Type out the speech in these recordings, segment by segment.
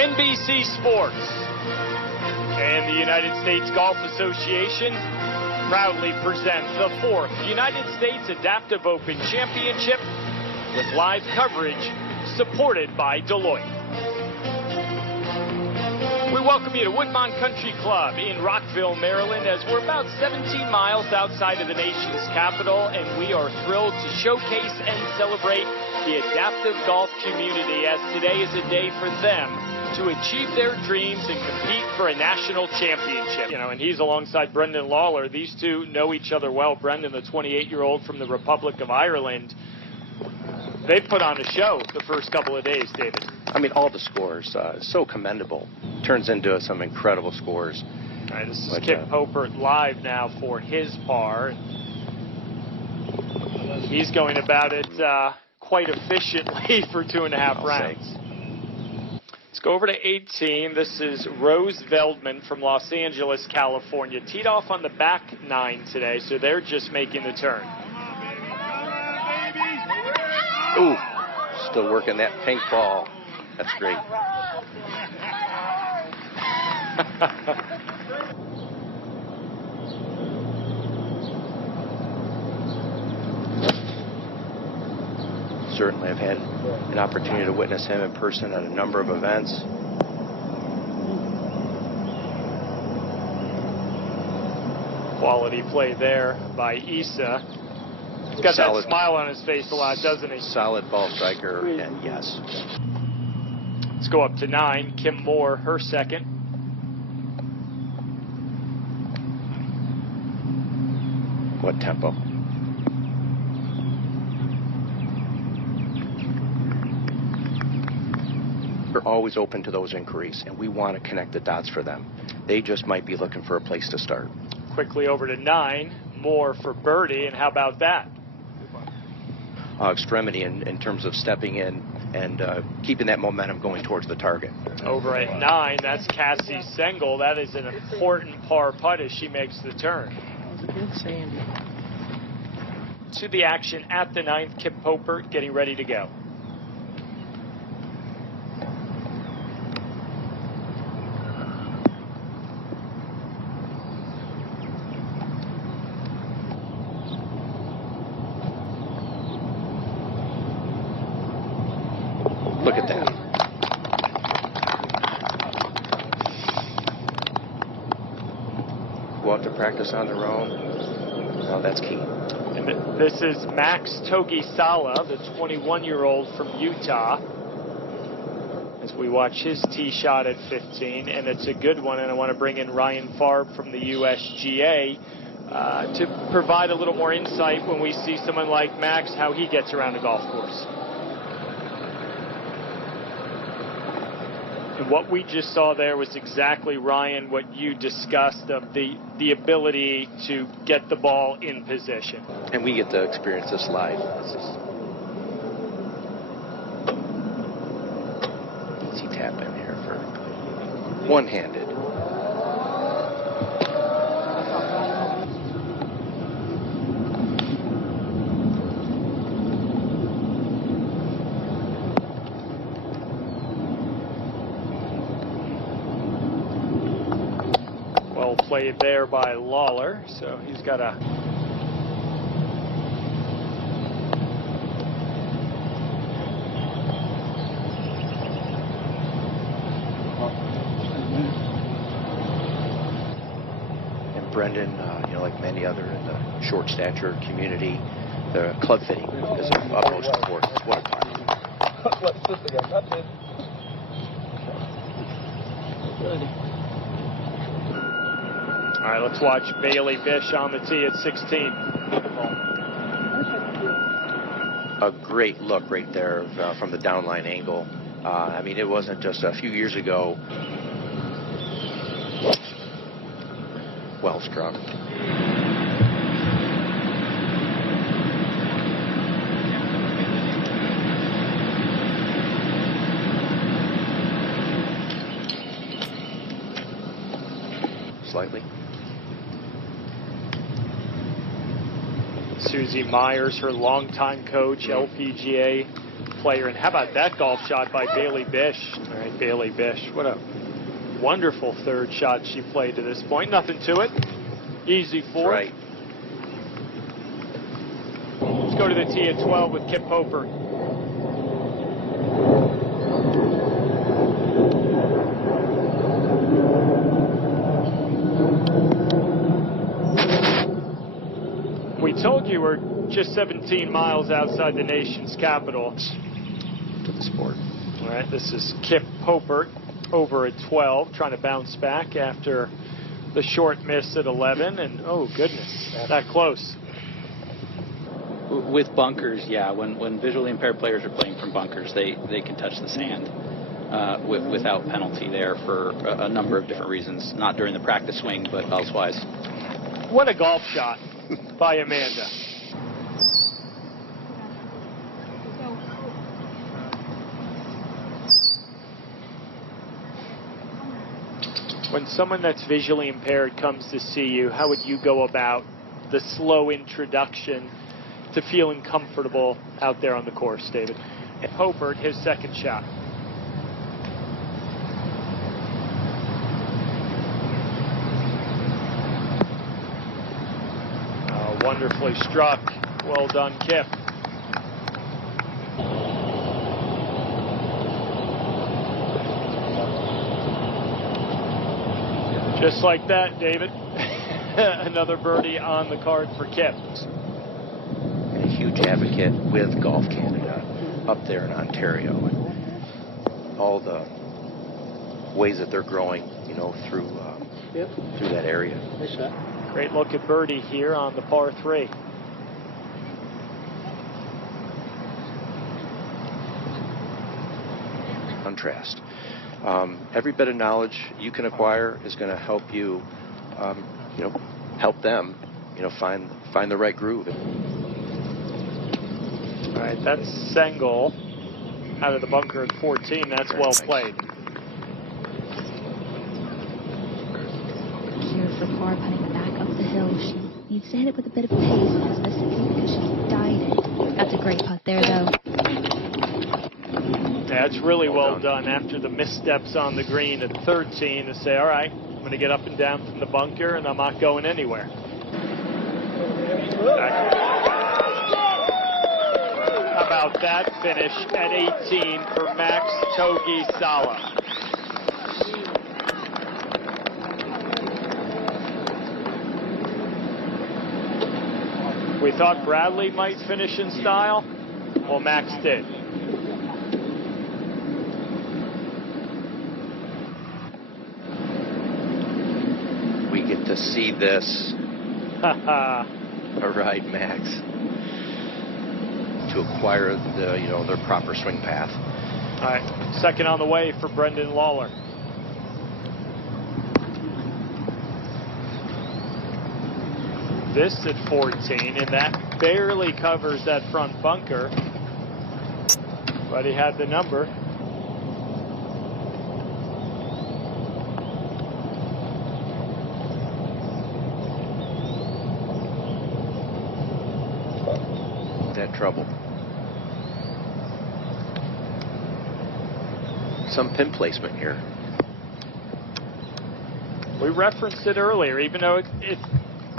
NBC Sports and the United States Golf Association proudly present the 4th United States Adaptive Open Championship with live coverage supported by Deloitte. We welcome you to Woodmont Country Club in Rockville, Maryland, as we're about 17 miles outside of the nation's capital, and we are thrilled to showcase and celebrate the adaptive golf community, as today is a day for them to achieve their dreams and compete for a national championship. And he's alongside Brendan Lawler. These two know each other well. Brendan, the 28-year-old from the Republic of Ireland. They put on a show the first couple of days, David. I mean, all the scores, so commendable. Turns into some incredible scores. All right, this is Kip Popert live now for his par. He's going about it quite efficiently for 2.5 rounds. Let's go over to 18. This is Rose Veldman from Los Angeles, California. Teed off on the back 9 today, so they're just making the turn. Ooh, still working that pink ball. That's great. Certainly, I've had an opportunity to witness him in person at a number of events. Quality play there by Issa. He's got that smile on his face a lot, doesn't he? Solid ball striker, and yes. Let's go up to 9. Kim Moore, her second. What tempo? We're always open to those inquiries, and we want to connect the dots for them. They just might be looking for a place to start. Quickly over to 9. Moore for birdie, and how about that? Extremity in terms of stepping in and keeping that momentum going towards the target. Over at 9, that's Cassie Sengel. That is an important par putt as she makes the turn. To the action at the 9th, Kip Popert getting ready to go. Look at that. Go out to practice on their own. Well, that's key. And this is Max Togisala, the 21-year-old from Utah, as we watch his tee shot at 15, and it's a good one. And I want to bring in Ryan Farb from the USGA to provide a little more insight when we see someone like Max, how he gets around a golf course. And what we just saw there was exactly, Ryan, what you discussed of the ability to get the ball in position. And we get to experience this live. Easy tap in here for one-handed. Played there by Lawler, so he's got a and Brendan, like many other in the short stature community, the club fitting is of utmost importance. What a part. Let's just again. That's it. Good. All right, let's watch Bailey Bish on the tee at 16. A great look right there from the downline angle. I mean, it wasn't just a few years ago. Well struck. Slightly. Susie Myers, her longtime coach, LPGA player. And how about that golf shot by Bailey Bish? All right, Bailey Bish. What a wonderful third shot she played to this point. Nothing to it. Easy four. Right. Let's go to the tee at 12 with Kip Popert. We told you we're just 17 miles outside the nation's capital. To the sport. All right, this is Kip Popert over at 12, trying to bounce back after the short miss at 11. And, oh, goodness, that close. With bunkers, yeah, when visually impaired players are playing from bunkers, they can touch the sand without penalty there for a number of different reasons. Not during the practice swing, but elsewise. What a golf shot by Amanda. When someone that's visually impaired comes to see you, how would you go about the slow introduction to feeling comfortable out there on the course, David? Popert, his second shot. Wonderfully struck. Well done, Kip. Just like that, David. Another birdie on the card for Kip. And a huge advocate with Golf Canada up there in Ontario. And all the ways that they're growing, you know, through that area. Nice shot. Great look at birdie here on the par 3. Contrast. Every bit of knowledge you can acquire is going to help you, you know, help them, you know, find the right groove. All right, that's Sengel out of the bunker at 14. That's well played. Here for par putting back up the hill. She needs to hit it with a bit of pace. Has missed it because she died it. That's a great putt there, though. Yeah, it's really well done after the missteps on the green at 13 to say, all right, I'm going to get up and down from the bunker and I'm not going anywhere. How about that finish at 18 for Max Togi Sala? We thought Bradley might finish in style. Well, Max did. We get to see this. All right, Max. To acquire the, you know, their proper swing path. All right, second on the way for Brendan Lawler. This at 14, and that barely covers that front bunker. But he had the number. That trouble. Some pin placement here. We referenced it earlier, even though it's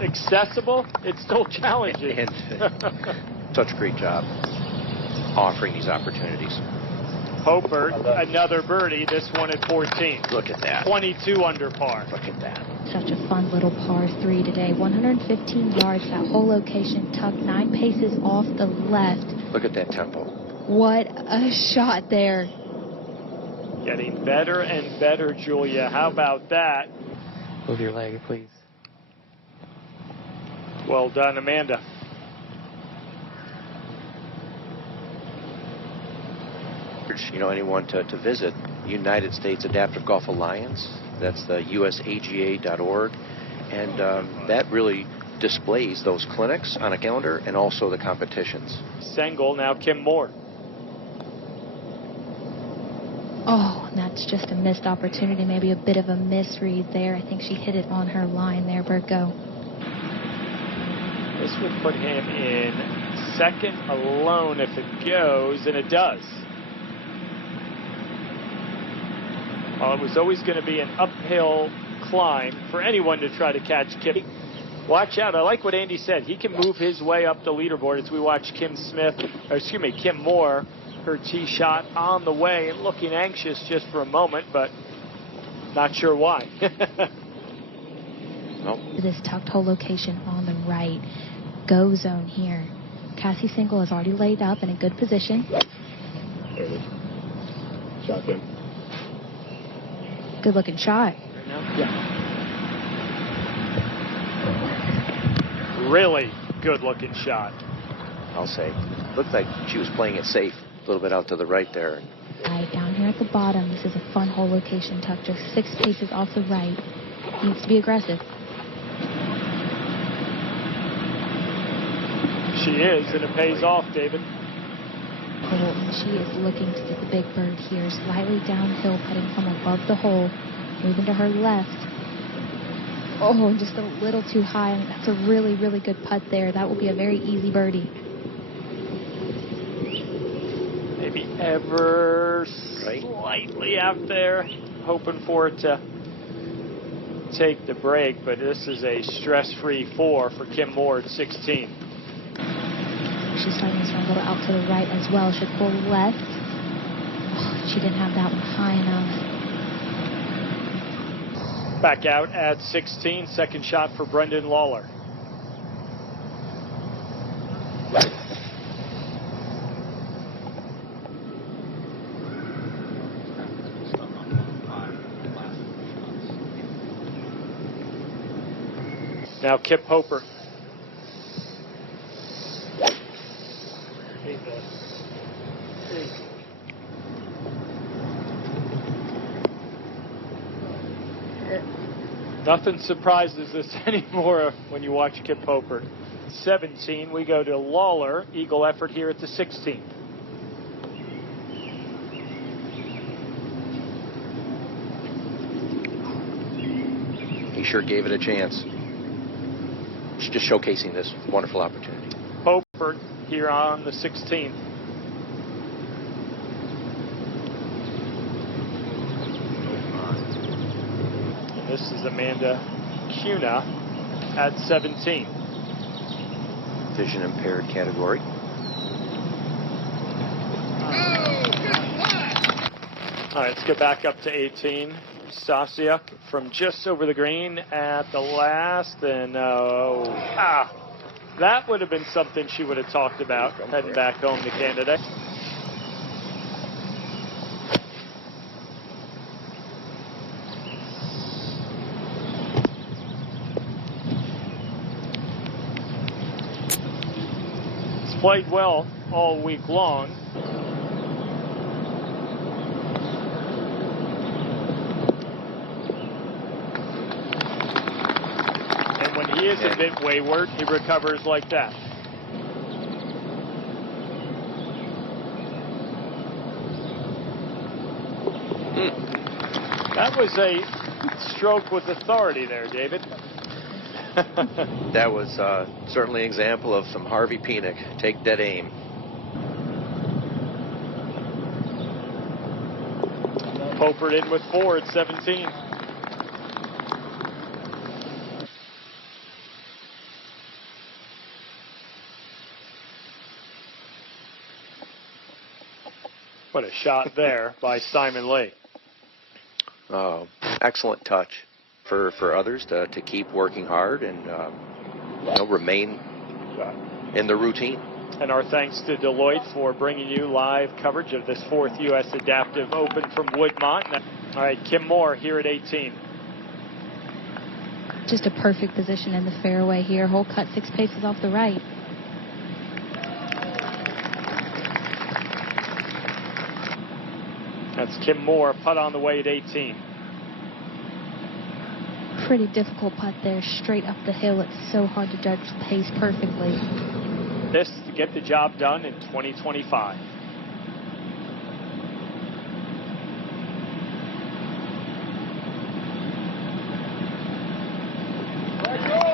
accessible, it's still challenging. And such a great job offering these opportunities. Popert, another birdie, this one at 14. Look at that. 22 under par. Look at that. Such a fun little par 3 today. 115 yards, that whole location tucked 9 paces off the left. Look at that tempo. What a shot there. Getting better and better, Julia. How about that? Move your leg, please. Well done, Amanda. You know, anyone to visit United States Adaptive Golf Alliance. That's the usaga.org. And that really displays those clinics on a calendar and also the competitions. Sengel, now Kim Moore. Oh, and that's just a missed opportunity, maybe a bit of a misread there. I think she hit it on her line there, Bert. Go. This this would put him in second alone if it goes, and it does. Well, it was always going to be an uphill climb for anyone to try to catch Kip. Watch out. I like what Andy said. He can move his way up the leaderboard as we watch Kim Moore, her tee shot on the way and looking anxious just for a moment, but not sure why. Nope. This tucked hole location on the right. Go zone here. Cassie Single is already laid up in a good position. There it is. Shot in. Good looking shot. Yeah. Really good looking shot. I'll say. Looked like she was playing it safe. A little bit out to the right there. Right down here at the bottom. This is a fun hole location. Tucked just 6 paces off the right. Needs to be aggressive. She is, and it pays off, David. And she is looking to get the big bird here. Slightly downhill, putting from above the hole. Moving to her left. Oh, just a little too high. I mean, that's a really, really good putt there. That will be a very easy birdie. Maybe ever slightly out there, hoping for it to take the break, but this is a stress-free 4 for Kim Moore at 16. She's sliding this one a little out to the right as well. Should pull left. Oh, she didn't have that one high enough. Back out at 16, second shot for Brendan Lawler. Now Kip Hoper. Nothing surprises us anymore when you watch Kip Hoper. 17, we go to Lawler. Eagle effort here at the 16th. He sure gave it a chance. Just showcasing this wonderful opportunity. Hoper here on the 16th. This is Amanda Cuna at 17. Vision impaired category. All right, let's get back up to 18. Stasiuk from just over the green at the last, and that would have been something she would have talked about heading back home to Canada. Played well all week long. And when he is a bit wayward, he recovers like that. That was a stroke with authority there, David. That was certainly an example of some Harvey Penick. Take that aim. Popert in with 4 at 17. What a shot there by Simon Lee. Excellent touch for others to keep working hard and remain in the routine. And our thanks to Deloitte for bringing you live coverage of this 4th U.S. Adaptive Open from Woodmont. All right, Kim Moore here at 18. Just a perfect position in the fairway here. Hole cut 6 paces off the right. That's Kim Moore, putt on the way at 18. Pretty difficult putt there, straight up the hill. It's so hard to judge the pace perfectly. This to get the job done in 2025.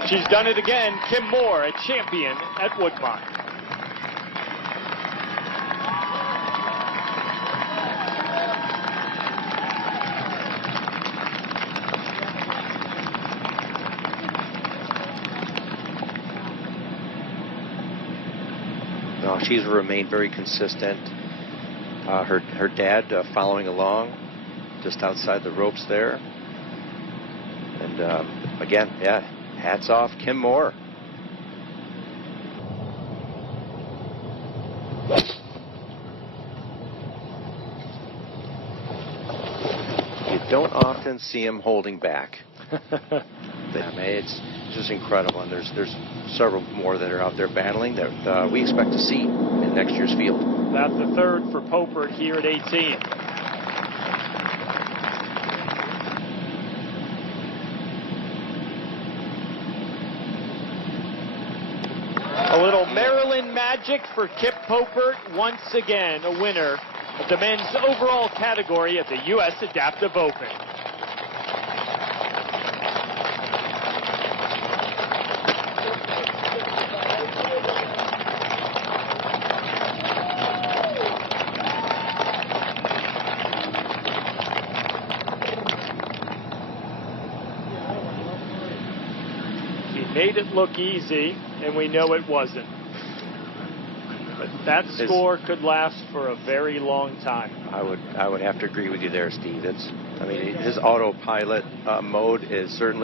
She's done it again. Kim Moore, a champion at Woodbine. No, she's remained very consistent. Her dad following along just outside the ropes there. And again, yeah, hats off, Kim Moore. You don't often see him holding back. It's just incredible, and there's several more that are out there battling that we expect to see in next year's field. That's the third for Popert here at 18. A little Maryland magic for Kip Popert, once again a winner of the men's overall category at the U.S. Adaptive Open. Made it look easy, and we know it wasn't. But that score could last for a very long time. I would have to agree with you there, Steve. His autopilot mode is certainly